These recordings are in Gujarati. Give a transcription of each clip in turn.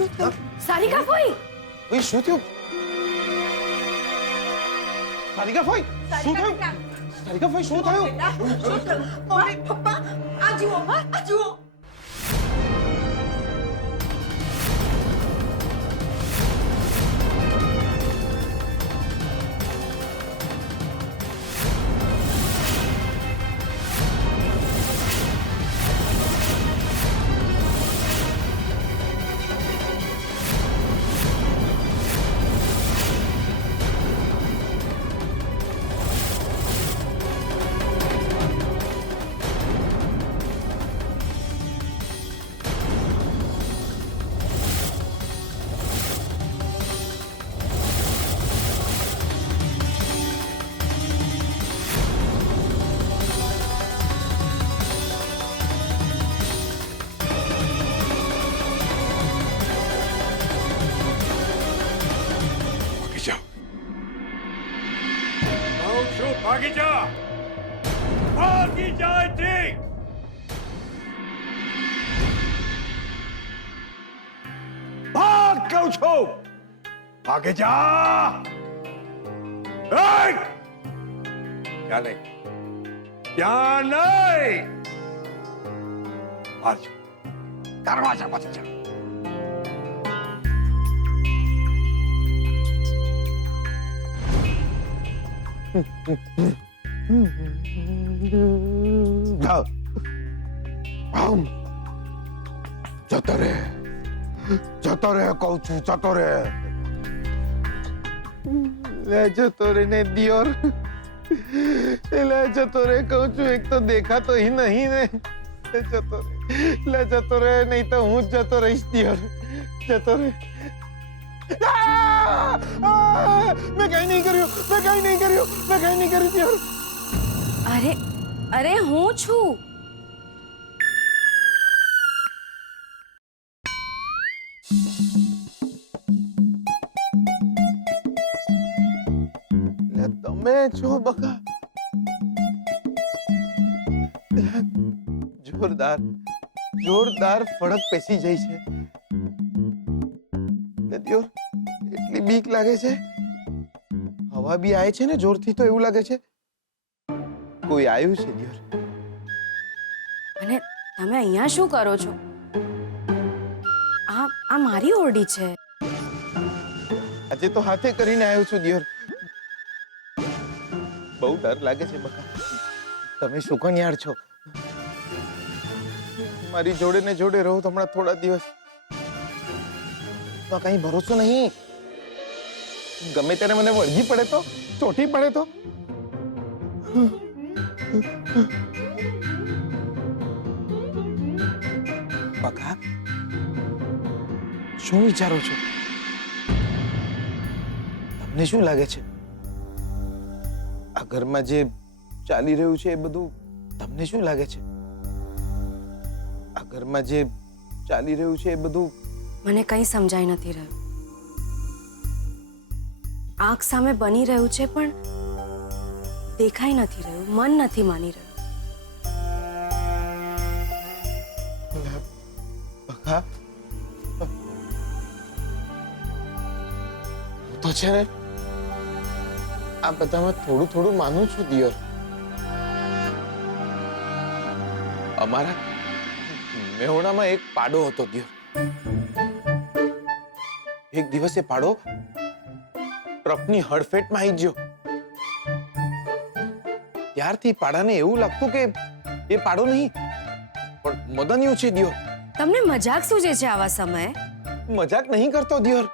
શું થયું? સારિકા ફોઈ ઓય શું થયું? સારિકા ફોઈ શું થયું? સારિકા ફોઈ શું થયું? મમ્મી પપ્પા આ જુઓ આ જુઓ. ભાગી જા ભાગી જાય ઠીક ભાગ કહું છું ભાગી જા ત્યાં નહીં ત્યાં નહીં મારજો દરવાજા પછી જા જાઓ આમ જતો રે કહું છું જતો રે લે જતો રે ને દિયોર લે જતો રે કહું છું એક તો દેખાતો ही नहीं ને લે જતો રે નહીં તો હું જ જતો રહીશ દિયોર જતો રે મેં કઈ નહીં કર્યું દિયોર અરે અરે હું છું તમે છો બકા જોરદાર ફડક પેસી જાય છે દિયોર એટલી બીક લાગે છે હવા બી આવે છે ને જોરથી તો એવું લાગે છે કોઈ આવ્યું છે દિયોર અને તમે અહીંયા શું કરો છો આ મારી ઓરડી છે આજે તો હાથે કરીને આવ્યો છું દિયોર બહુ ડર લાગે છે બકા તમે સુકન્યાર છો મારી જોડે ને જોડે રહો તો હમણાં થોડા દિવસ તો કઈ ભરોસો નહીં ગમે ત્યારે મને વળગી પડે તો ચોટી પડે તો બકા શું વિચારો છો તમને શું લાગે છે આ ઘરમાં જે ચાલી રહ્યું છે એ બધું તમને શું લાગે છે આ ઘરમાં જે ચાલી રહ્યું છે એ બધું મને કંઈ સમજાઈ નથી રહ્યું આંખ સામે બની રહ્યું છે પણ દેખાઈ નથી રહ્યું મન નથી માની રહ્યું બકા તો છે ને આ બધામાં થોડું થોડું માનું છું દિયોર અમારા મેહોણામાં એક પાડો હતો દિયોર એક દિવસ એ પાડો ટ્રકની હડફેટમાં આવી ગયો ત્યારથી પાડાને એવું લાગતું કે એ પાડો નહીં પણ મદનિયો છે દિયોર તમને મજાક સૂજે છે આવા સમયે મજાક નહીં કરતો દિયોર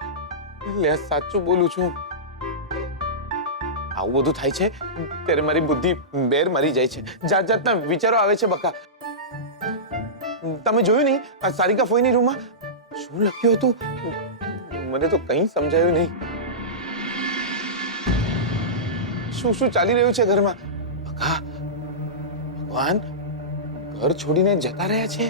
લે સાચું બોલું છું આવું બધું થાય છે ત્યારે મારી બુદ્ધિ બેર મારી જાય છે જાત જાતના વિચારો આવે છે બકા તમે જોયું નહીં આ સારિકા ફોઈની રૂમમાં શું લખ્યું હતું મને તો કંઈ સમજાયું નહીં શું શું ચાલી રહ્યું છે ઘરમાં બકા ભગવાન ઘર છોડીને જતા રહ્યા છે